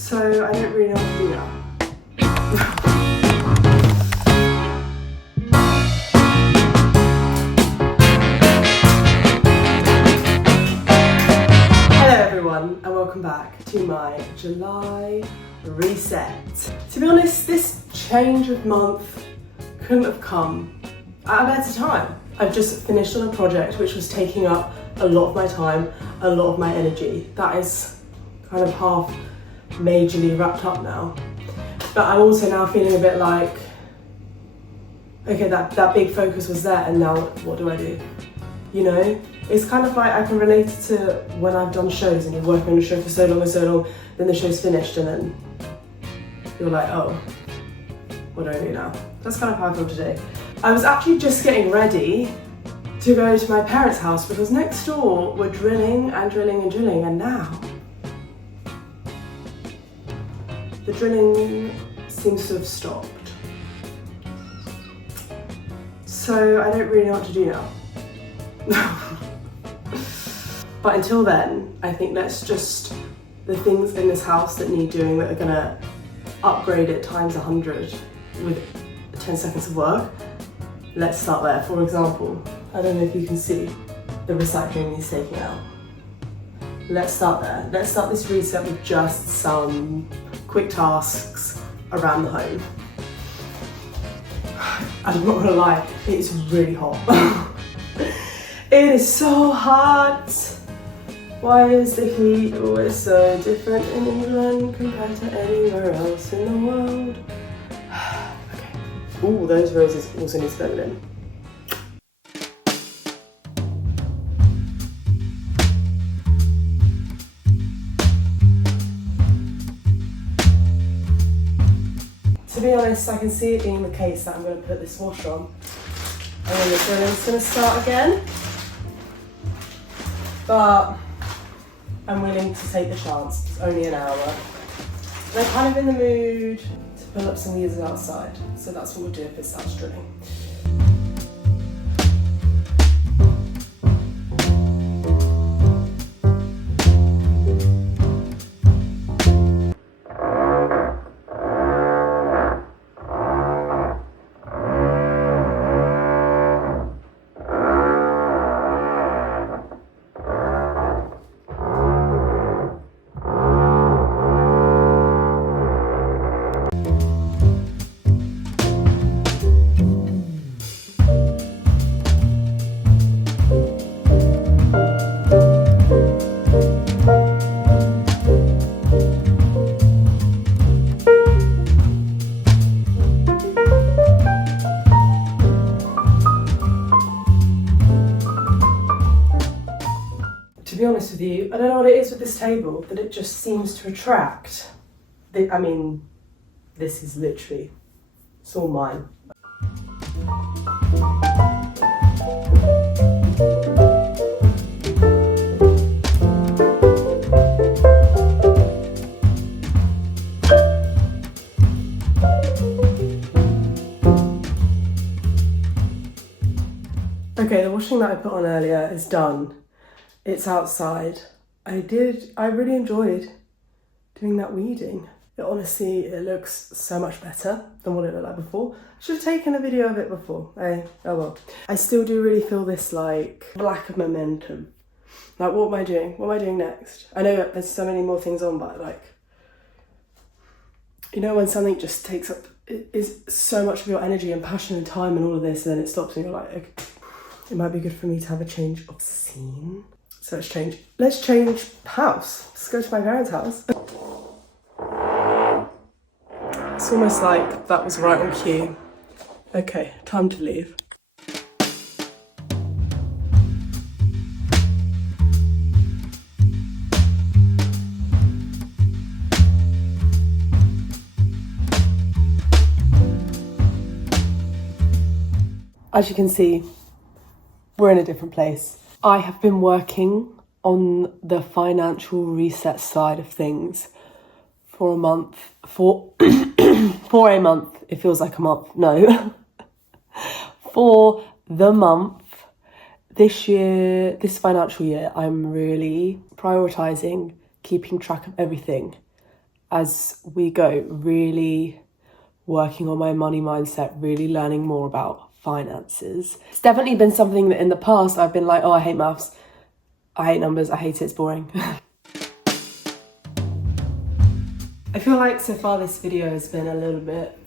So I don't really know what to do now. Hello everyone and welcome back to my July reset. To be honest, this change of month couldn't have come at a better time. I've just finished on a project which was taking up a lot of my time, a lot of my energy. That is kind of half majorly wrapped up now. But I'm also now feeling a bit like, okay, that big focus was there and now what do I do? You know? It's kind of like I can relate it to when I've done shows and you're working on a show for so long, then the show's finished and then you're like, oh, what do I do now? That's kind of how I feel today. I was actually just getting ready to go to my parents' house because next door we're drilling and now the drilling seems to have stopped. So I don't really know what to do now. But until then, I think let's just, the things in this house that need doing that are gonna upgrade it times 100 with 10 seconds of work, let's start there. For example, I don't know if you can see the recycling needs taking out. Let's start there. Let's start this reset with just some quick tasks around the home. I'm not gonna lie, it's really hot. It is so hot. Why is the heat always so different in England compared to anywhere else in the world? Okay. Ooh, those roses also need spilling in. To be honest, I can see it being the case that I'm going to put this wash on and then the drilling's going to start again. But I'm willing to take the chance. It's only an hour. And I'm kind of in the mood to pull up some leaves outside. So that's what we'll do if it starts drilling. To be honest with you, I don't know what it is with this table, but it just seems to attract. I mean, this is literally, it's all mine. Okay, the washing that I put on earlier is done. It's outside. I really enjoyed doing that weeding. Honestly, it looks so much better than what it looked like before. I should have taken a video of it before. Oh well. I still do really feel this like lack of momentum. Like, what am I doing? What am I doing next? I know there's so many more things on, but like, you know when something just takes up, it is so much of your energy and passion and time and all of this, and then it stops and you're like, okay, it might be good for me to have a change of scene. So let's change house. Let's go to my parents' house. It's almost like that was right on cue. Okay, time to leave. As you can see, we're in a different place. I have been working on the financial reset side of things for a month, for a month, it feels like a month, no, for the month. This financial year, I'm really prioritising keeping track of everything as we go, really working on my money mindset, really learning more about finances. It's definitely been something that in the past I've been like, oh, I hate maths, I hate numbers, I hate it, it's boring. I feel like so far this video has been a little bit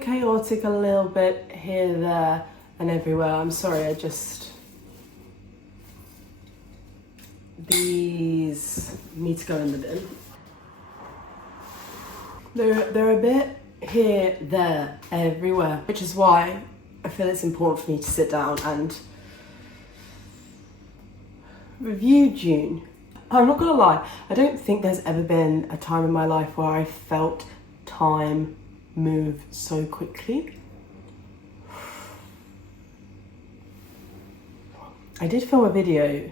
chaotic, a little bit here, there and everywhere. I'm sorry, these need to go in the bin. They're a bit here, there, everywhere, which is why I feel it's important for me to sit down and review June. I'm not gonna lie, I don't think there's ever been a time in my life where I felt time move so quickly. I did film a video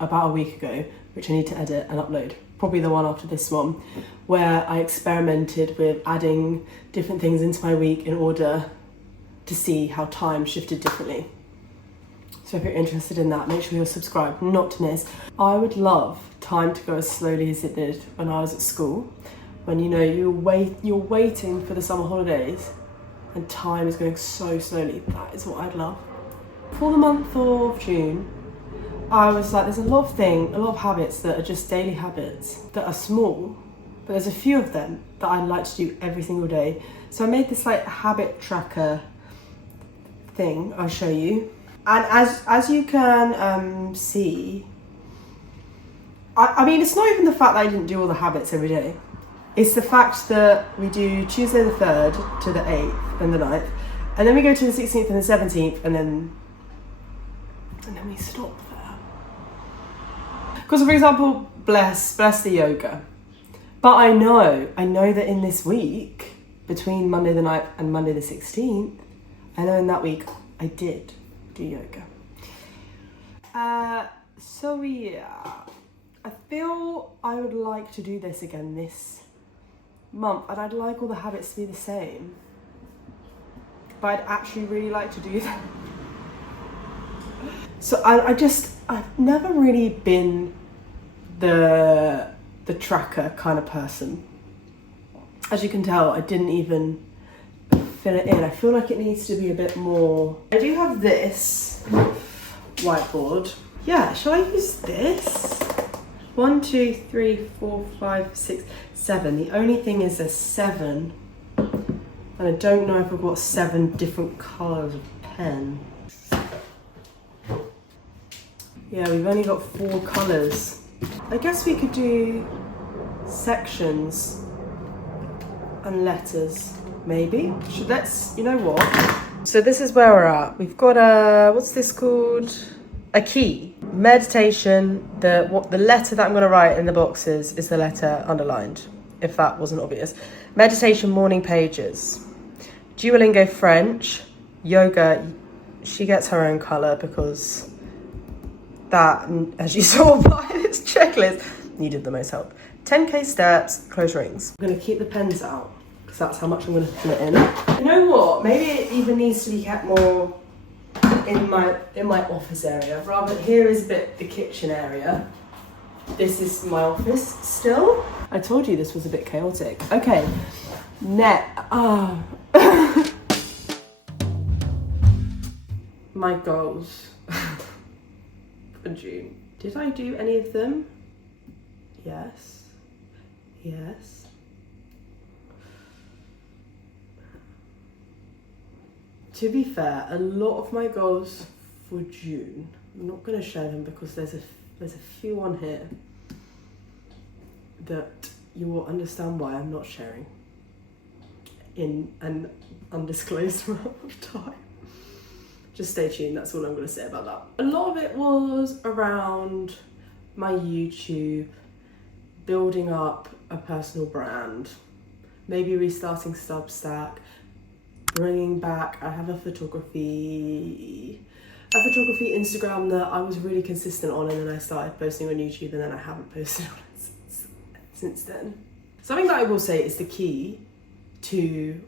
about a week ago, which I need to edit and upload, probably the one after this one, where I experimented with adding different things into my week in order to see how time shifted differently. So if you're interested in that, make sure you're subscribed, not to miss. I would love time to go as slowly as it did when I was at school, when you're waiting for the summer holidays and time is going so slowly. That is what I'd love. For the month of June, I was like, there's a lot of habits that are just daily habits that are small, but there's a few of them that I like to do every single day. So I made this like habit tracker thing, I'll show you. And as you can see, I mean, it's not even the fact that I didn't do all the habits every day. It's the fact that we do Tuesday the 3rd to the 8th and the 9th, and then we go to the 16th and the 17th, and then we stop there. Because, for example, bless the yoga. But I know that in this week, between Monday the 9th and Monday the 16th, I know in that week I did do yoga. So yeah, I feel I would like to do this again this month, and I'd like all the habits to be the same, but I'd actually really like to do that. So I've never really been the tracker kind of person. As you can tell, I didn't even fill it in. I feel like it needs to be a bit more. I do have this whiteboard. Yeah, shall I use this? 1, 2, 3, 4, 5, 6, 7. The only thing is there's 7, and I don't know if I've got 7 different colours of pen. Yeah, we've only got 4 colours. I guess we could do sections and letters, maybe. You know what? So this is where we're at. We've got what's this called? A key. Meditation. The letter that I'm going to write in the boxes is the letter underlined, if that wasn't obvious. Meditation morning pages. Duolingo French. Yoga. She gets her own colour because that, as you saw by this checklist, needed the most help. 10k steps, close rings. I'm going to keep the pens out because that's how much I'm going to fill it in. You know what? Maybe it even needs to be kept more in my office area. Rather, here is a bit the kitchen area. This is my office still. I told you this was a bit chaotic. Okay, my goals for June. Did I do any of them? Yes. Yes. To be fair, a lot of my goals for June, I'm not going to share them because there's a few on here that you will understand why I'm not sharing in an undisclosed amount of time. Just stay tuned, that's all I'm going to say about that. A lot of it was around my YouTube, building up a personal brand, maybe restarting Substack, bringing back, I have a photography Instagram that I was really consistent on, and then I started posting on YouTube, and then I haven't posted on it since then. Something that I will say is the key to,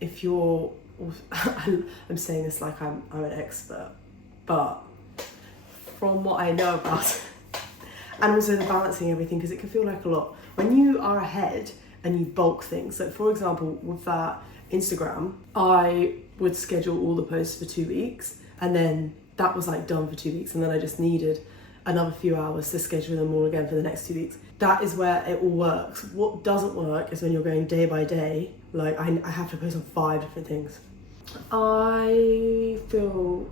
if you're, I'm saying this like I'm an expert, but from what I know about it, and also the balancing everything, because it can feel like a lot. when you are ahead and you bulk things, so for example, with that Instagram, I would schedule all the posts for 2 weeks, and then that was like done for 2 weeks, and then I just needed another few hours to schedule them all again for the next 2 weeks. That is where it all works. What doesn't work is when you're going day by day, like I have to post on 5 different things. I feel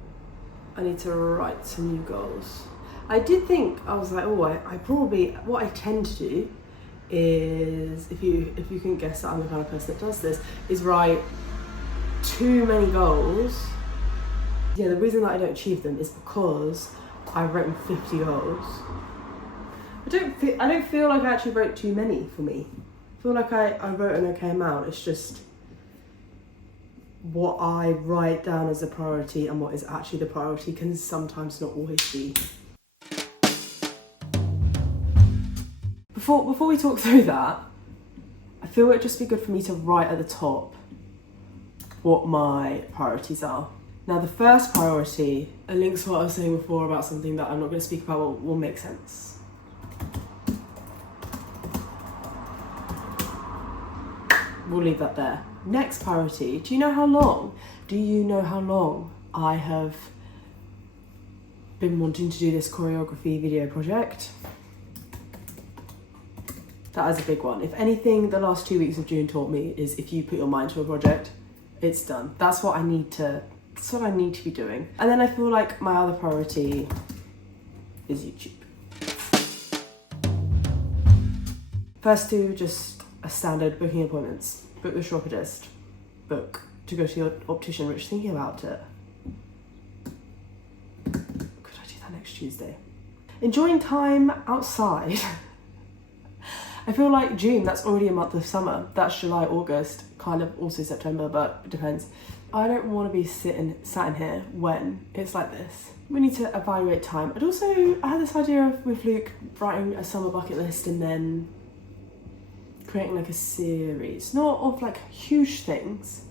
I need to write some new goals. I did think, I was like, oh, I probably, what I tend to do is, if you can guess that I'm the kind of person that does this, is write too many goals. Yeah, the reason that I don't achieve them is because I've written 50 goals. I don't feel like I actually wrote too many for me. I feel like I wrote an okay amount. It's just what I write down as a priority and what is actually the priority can sometimes not always be. Before we talk through that, I feel it'd just be good for me to write at the top what my priorities are. Now the first priority, it links to what I was saying before about something that I'm not going to speak about, will make sense. We'll leave that there. Next priority, do you know how long I have been wanting to do this choreography video project? That is a big one. If anything, the last 2 weeks of June taught me is if you put your mind to a project, it's done. That's what I need to be doing. And then I feel like my other priority is YouTube. First two, just a standard booking appointments. Book the chiropodist. Book to go to your optician, which thinking about it. Could I do that next Tuesday? Enjoying time outside. I feel like June, that's already a month of summer. That's July, August, kind of also September, but it depends. I don't want to be sat in here when it's like this. We need to evaluate time. And also, I had this idea of, with Luke, writing a summer bucket list and then creating like a series. Not of like huge things,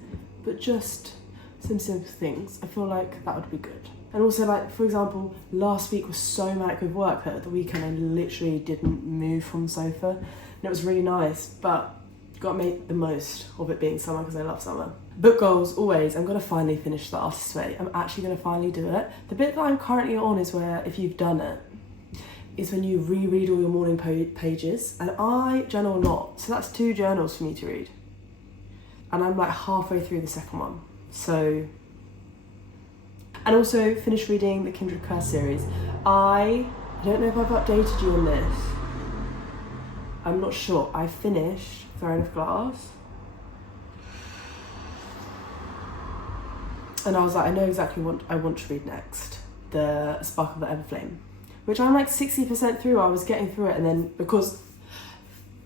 but just some simple things. I feel like that would be good. And also, like, for example, last week was so manic with work that at the weekend I literally didn't move from the sofa. And it was really nice, but got to make the most of it being summer because I love summer. Book goals, always. I'm going to finally finish The Artist's Way. I'm actually going to finally do it. The bit that I'm currently on is where, if you've done it, is when you reread all your morning pages. And I journal a lot, so that's 2 journals for me to read. And I'm like halfway through the second one. So... And also finish reading the Kindred Curse series. I don't know if I've updated you on this. I'm not sure. I finished Throne of Glass. And I was like, I know exactly what I want to read next. The Spark of the Everflame. Which I'm like 60% through. I was getting through it, and then, because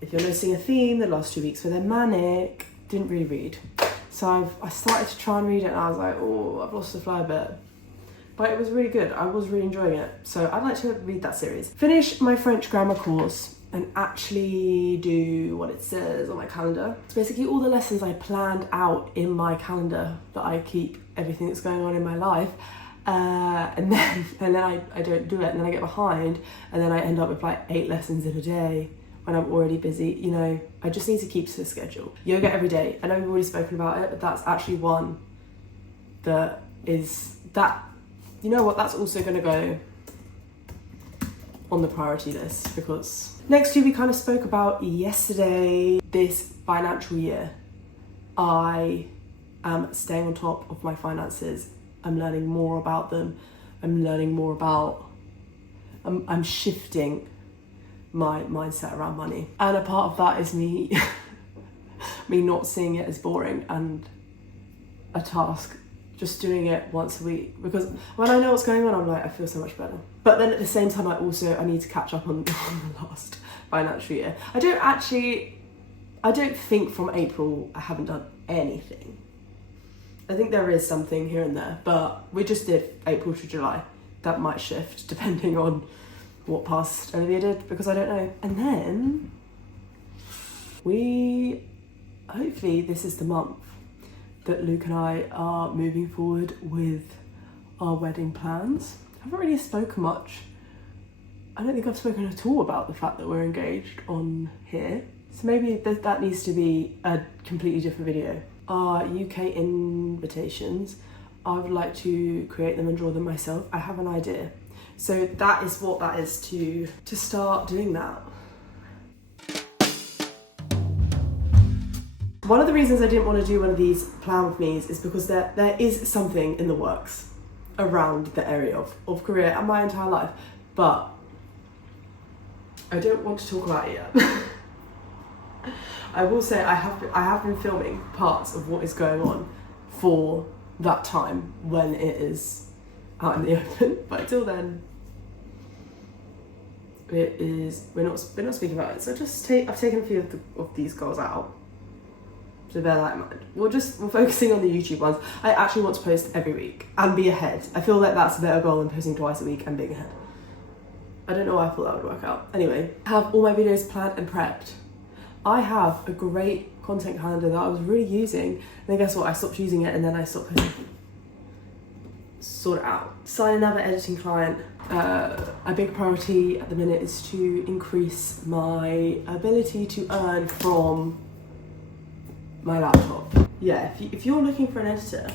if you're noticing a theme, the last 2 weeks were then manic, didn't really read. So I started to try and read it, and I was like, oh, I've lost the flow a bit. But it was really good. I was really enjoying it. So I'd like to read that series. Finish my French grammar course and actually do what it says on my calendar. It's basically all the lessons I planned out in my calendar that I keep everything that's going on in my life. And then I don't do it, and then I get behind, and then I end up with like 8 lessons in a day when I'm already busy. You know, I just need to keep to the schedule. Yoga every day. I know we've already spoken about it, but that's actually one that is that. You know what, that's also going to go on the priority list, because next two we kind of spoke about yesterday. This financial year, I am staying on top of my finances. I'm learning more about them. I'm shifting my mindset around money. And a part of that is me not seeing it as boring and a task. Just doing it once a week, because when I know what's going on, I'm like, I feel so much better. But then at the same time, I need to catch up on the last financial year. I don't think from April I haven't done anything. I think there is something here and there, but we just did April to July. That might shift depending on what past Olivia did, because I don't know. And then hopefully this is the month that Luke and I are moving forward with our wedding plans. I haven't really spoken much I don't think I've spoken at all about the fact that we're engaged on here. So maybe that needs to be a completely different video. Our UK invitations, I would like to create them and draw them myself. I have an idea. So that is what that is, to start doing that. One of the reasons I didn't want to do one of these plan with me's is because there is something in the works around the area of Korea and my entire life, but I don't want to talk about it yet. I will say I have been filming parts of what is going on for that time when it is out in the open, but until then we're not speaking about it. So I've taken a few of these girls out, so bear that in mind. We're focusing on the YouTube ones. I actually want to post every week and be ahead. I feel like that's a better goal than posting twice a week and being ahead. I don't know why I thought that would work out. Anyway, I have all my videos planned and prepped. I have a great content calendar that I was really using, and then guess what? I stopped using it and then I stopped posting. Sort it out. Sign another editing client. A big priority at the minute is to increase my ability to earn from my laptop. Yeah, if you're looking for an editor,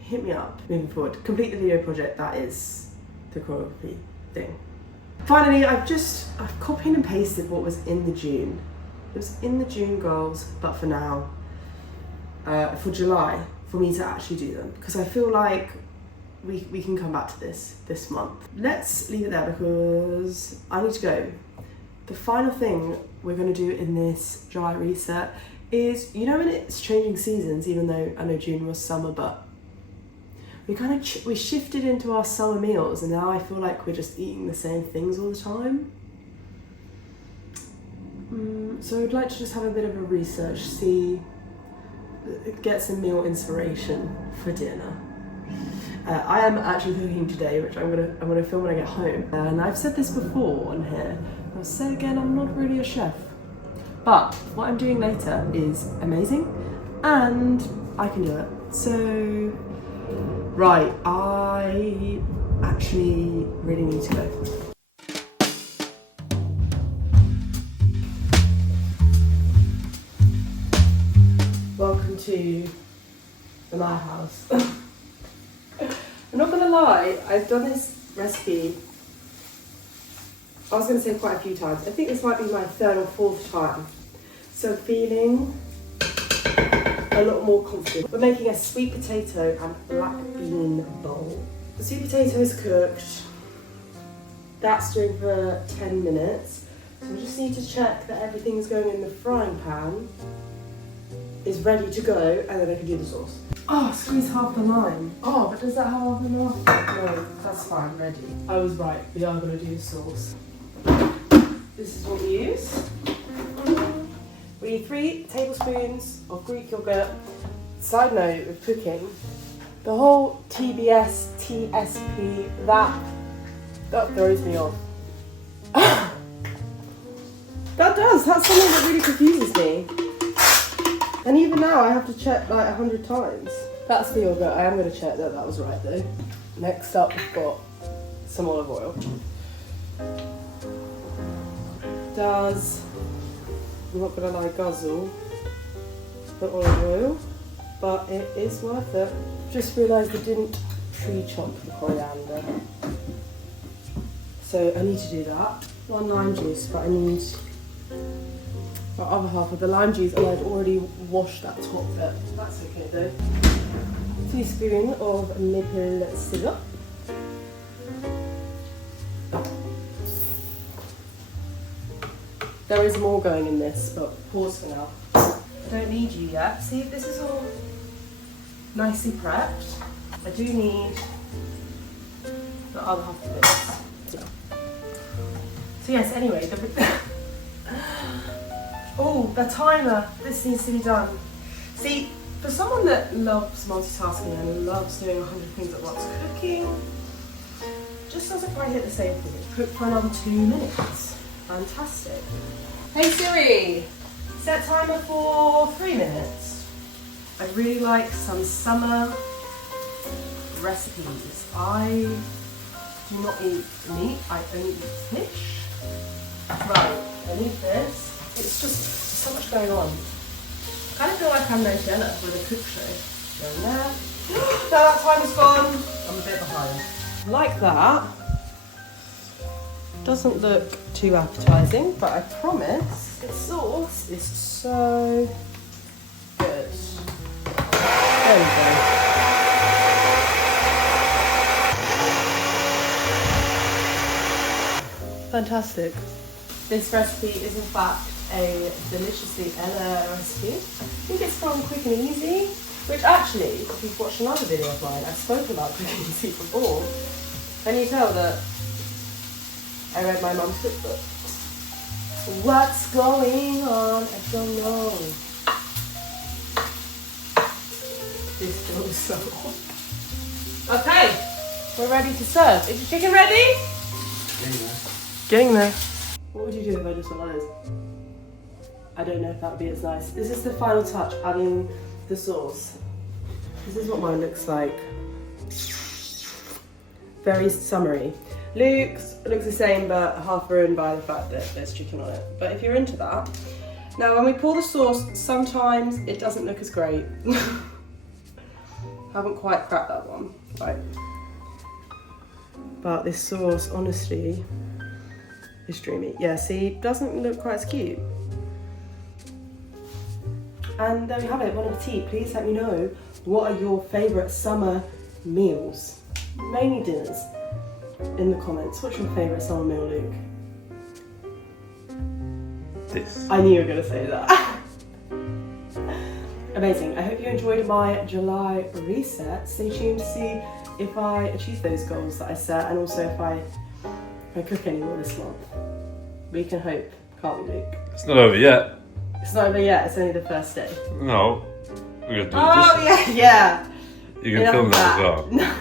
hit me up. Moving forward, complete the video project. That is the choreography thing. Finally, I've copied and pasted what was in the June. It was in the June goals, but for now, for July, for me to actually do them, because I feel like we can come back to this month. Let's leave it there because I need to go. The final thing we're going to do in this July reset is, you know, when it's changing seasons, even though I know June was summer, but we shifted into our summer meals, and now I feel like we're just eating the same things all the time. So I'd like to just have a bit of a research, get some meal inspiration for dinner. I am actually cooking today, which I'm gonna film when I get home. And I've said this before on here. I'll say again, I'm not really a chef, but what I'm doing later is amazing, and I can do it. So. Right, I actually really need to go. Welcome to my house. I'm not gonna lie, I've done this recipe, I was gonna say quite a few times. I think this might be my third or fourth time. So feeling a lot more confident. We're making a sweet potato and black bean bowl. The sweet potato is cooked. That's doing for 10 minutes. So we just need to check that everything is going in the frying pan, is ready to go, and then I can do the sauce. Oh, squeeze half the lime. Oh, but does that have half enough? No, that's fine, ready. I was right, we are gonna do the sauce. This is what we use. We need 3 tablespoons of Greek yogurt. Side note of cooking, the whole TBS, TSP, that throws me off. That's something that really confuses me. And even now I have to check like 100 times. That's the yogurt, I am going to check that was right though. Next up we've got some olive oil. I'm not gonna lie, guzzle the olive oil, but it is worth it. Just realised I didn't pre-chop the coriander, so I need to do that. 1 lime juice, but I need the other half of the lime juice, and I've already washed that top bit. That's okay though. 1 teaspoon of maple syrup. There is more going in this, but pause for now. I don't need you yet. See, this is all nicely prepped. I do need the other half of this. So yes, anyway, oh, the timer. This needs to be done. See, for someone that loves multitasking and loves doing 100 things at once, cooking just doesn't quite hit the same for me. Cook for another 2 minutes. Fantastic. Hey Siri, set timer for 3 minutes. I really like some summer recipes. I do not eat meat, I only eat fish. Right, I need this. It's just so much going on. I kind of feel like I'm Nigella with a cook show. Go in there. Now that time is gone. I'm a bit behind. Like that. Doesn't look too appetizing, but I promise its sauce is so good. There we go. Fantastic. This recipe is in fact a deliciously Ella recipe. I think it's from Quick and Easy, which actually, if you've watched another video of mine, I've spoken about Quick and Easy before. Can you tell that I read my mum's cookbook? What's going on? I don't know. This feels so hot. Okay, we're ready to serve. Is your chicken ready? Getting there. What would you do if I just went like this? I don't know if that would be as nice. This is the final touch, adding the sauce. This is what mine looks like. Very summery. Luke's looks the same, but half ruined by the fact that there's chicken on it. But if you're into that. Now when we pour the sauce, sometimes it doesn't look as great. Haven't quite cracked that one. Right. But this sauce, honestly, is dreamy. Yeah, see, doesn't look quite as cute. And there we have it, bon appetit. Please let me know, what are your favourite summer meals? Mainly dinners, in the comments. What's your favourite summer meal, Luke? This. I knew you were going to say that. Amazing. I hope you enjoyed my July reset. Stay tuned to see if I achieve those goals that I set, and also if I cook any more this month. We can hope, can't we, Luke? It's not over yet. It's not over yet, it's only the first day. No. We're gonna do Oh, this. yeah. You can film that as well. No.